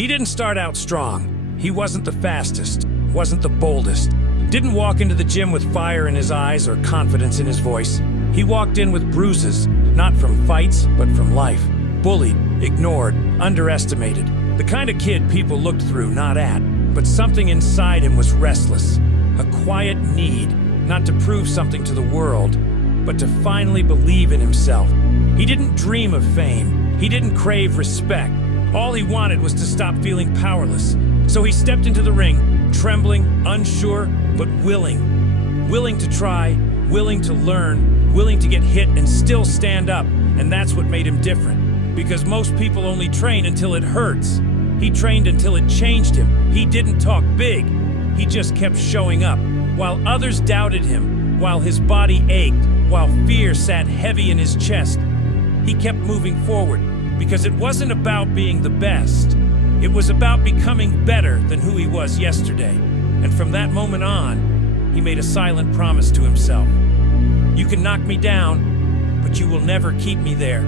He didn't start out strong. He wasn't the fastest, wasn't the boldest. Didn't walk into the gym with fire in his eyes or confidence in his voice. He walked in with bruises, not from fights, but from life. Bullied, ignored, underestimated. The kind of kid people looked through, not at. But something inside him was restless. A quiet need, not to prove something to the world, but to finally believe in himself. He didn't dream of fame. He didn't crave respect. All he wanted was to stop feeling powerless. So he stepped into the ring, trembling, unsure, but willing. Willing to try, willing to learn, willing to get hit and still stand up. And that's what made him different. Because most people only train until it hurts. He trained until it changed him. He didn't talk big. He just kept showing up. While others doubted him, while his body ached, while fear sat heavy in his chest, he kept moving forward. Because it wasn't about being the best. It was about becoming better than who he was yesterday. And from that moment on, he made a silent promise to himself. You can knock me down, but you will never keep me there.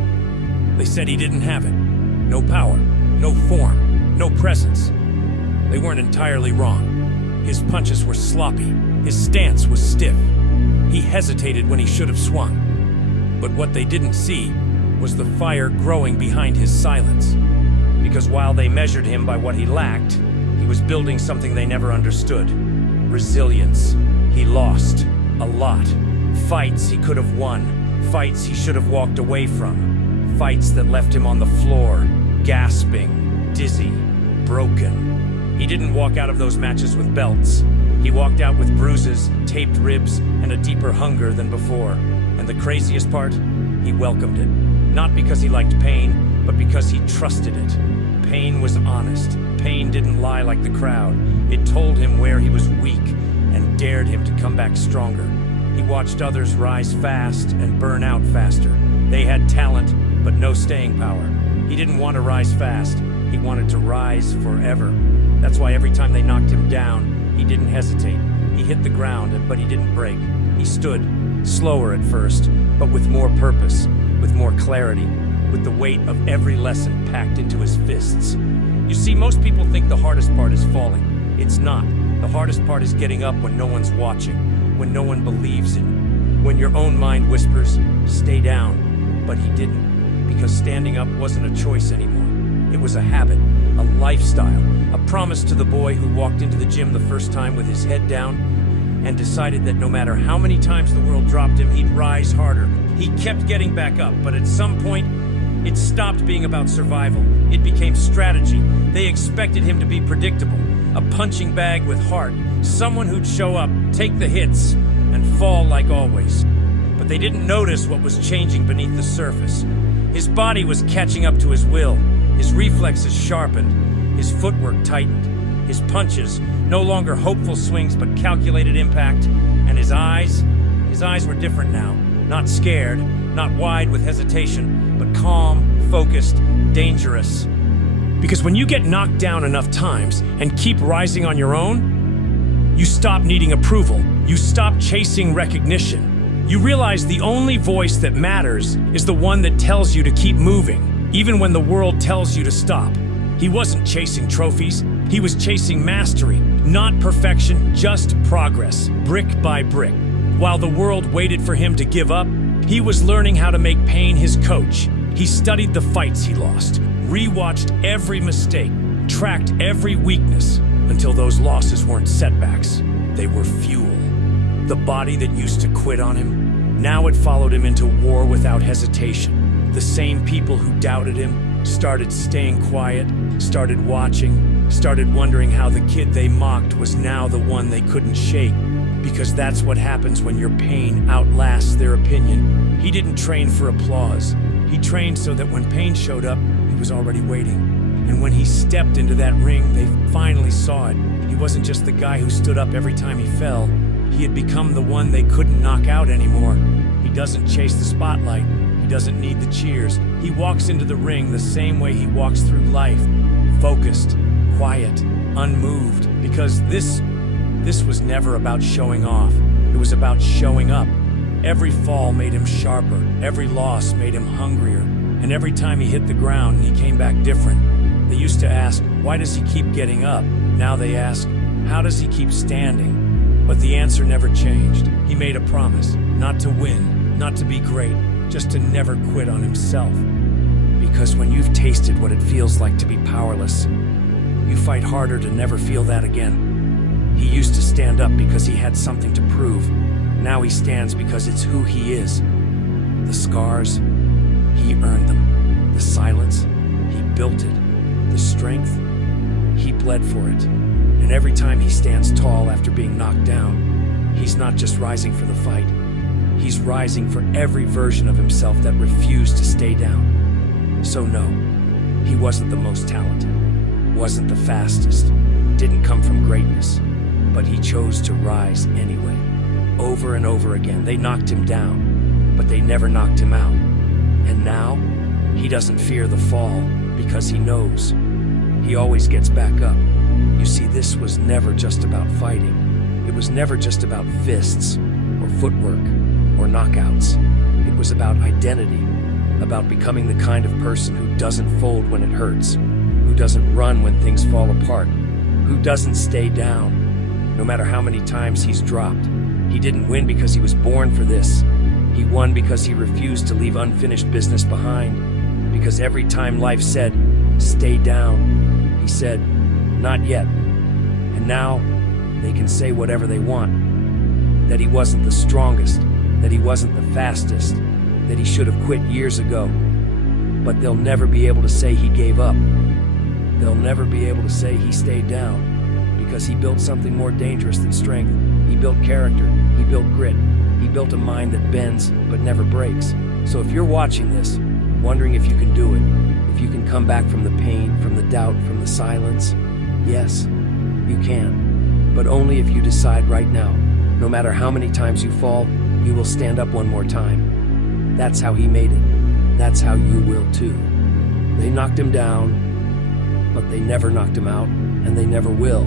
They said he didn't have it. No power, no form, no presence. They weren't entirely wrong. His punches were sloppy. His stance was stiff. He hesitated when he should have swung. But what they didn't see was the fire growing behind his silence. Because while they measured him by what he lacked, he was building something they never understood. Resilience. He lost. A lot. Fights he could have won. Fights he should have walked away from. Fights that left him on the floor, gasping, dizzy, broken. He didn't walk out of those matches with belts. He walked out with bruises, taped ribs, and a deeper hunger than before. And the craziest part? He welcomed it. Not because he liked pain, but because he trusted it. Pain was honest. Pain didn't lie like the crowd. It told him where he was weak and dared him to come back stronger. He watched others rise fast and burn out faster. They had talent, but no staying power. He didn't want to rise fast. He wanted to rise forever. That's why every time they knocked him down, he didn't hesitate. He hit the ground, but he didn't break. He stood, slower at first, but with more purpose, with more clarity, with the weight of every lesson packed into his fists. You see, most people think the hardest part is falling. It's not. The hardest part is getting up when no one's watching, when no one believes in you, when your own mind whispers, stay down. But he didn't, because standing up wasn't a choice anymore. It was a habit, a lifestyle, a promise to the boy who walked into the gym the first time with his head down and decided that no matter how many times the world dropped him, he'd rise harder. He kept getting back up, but at some point, it stopped being about survival. It became strategy. They expected him to be predictable, a punching bag with heart, someone who'd show up, take the hits, and fall like always. But they didn't notice what was changing beneath the surface. His body was catching up to his will. His reflexes sharpened. His footwork tightened. His punches, no longer hopeful swings, but calculated impact. And his eyes were different now. Not scared, not wide with hesitation, but calm, focused, dangerous. Because when you get knocked down enough times and keep rising on your own, you stop needing approval. You stop chasing recognition. You realize the only voice that matters is the one that tells you to keep moving, even when the world tells you to stop. He wasn't chasing trophies. He was chasing mastery, not perfection, just progress, brick by brick. While the world waited for him to give up, he was learning how to make pain his coach. He studied the fights he lost, rewatched every mistake, tracked every weakness, until those losses weren't setbacks. They were fuel. The body that used to quit on him, now it followed him into war without hesitation. The same people who doubted him started staying quiet, started watching, started wondering how the kid they mocked was now the one they couldn't shake. Because that's what happens when your pain outlasts their opinion. He didn't train for applause. He trained so that when pain showed up, he was already waiting. And when he stepped into that ring, they finally saw it. He wasn't just the guy who stood up every time he fell. He had become the one they couldn't knock out anymore. He doesn't chase the spotlight. He doesn't need the cheers. He walks into the ring the same way he walks through life. Focused, quiet, unmoved. Because this was never about showing off. It was about showing up. Every fall made him sharper. Every loss made him hungrier. And every time he hit the ground, he came back different. They used to ask, why does he keep getting up? Now they ask, how does he keep standing? But the answer never changed. He made a promise, not to win, not to be great, just to never quit on himself. Because when you've tasted what it feels like to be powerless, you fight harder to never feel that again. He used to stand up because he had something to prove. Now he stands because it's who he is. The scars, he earned them. The silence, he built it. The strength, he bled for it. And every time he stands tall after being knocked down, he's not just rising for the fight. He's rising for every version of himself that refused to stay down. So no, he wasn't the most talented, wasn't the fastest, didn't come from greatness, but he chose to rise anyway. Over and over again, they knocked him down, but they never knocked him out. And now, he doesn't fear the fall because he knows he always gets back up. You see, this was never just about fighting. It was never just about fists or footwork or knockouts. It was about identity, about becoming the kind of person who doesn't fold when it hurts, who doesn't run when things fall apart, who doesn't stay down, no matter how many times he's dropped. He didn't win because he was born for this. He won because he refused to leave unfinished business behind. Because every time life said, stay down, he said, not yet. And now, they can say whatever they want. That he wasn't the strongest, that he wasn't the fastest, that he should have quit years ago. But they'll never be able to say he gave up. They'll never be able to say he stayed down, because he built something more dangerous than strength. He built character, he built grit, he built a mind that bends but never breaks. So if you're watching this, wondering if you can do it, if you can come back from the pain, from the doubt, from the silence, yes, you can. But only if you decide right now, no matter how many times you fall, you will stand up one more time. That's how he made it. That's how you will too. They knocked him down, but they never knocked him out, and they never will.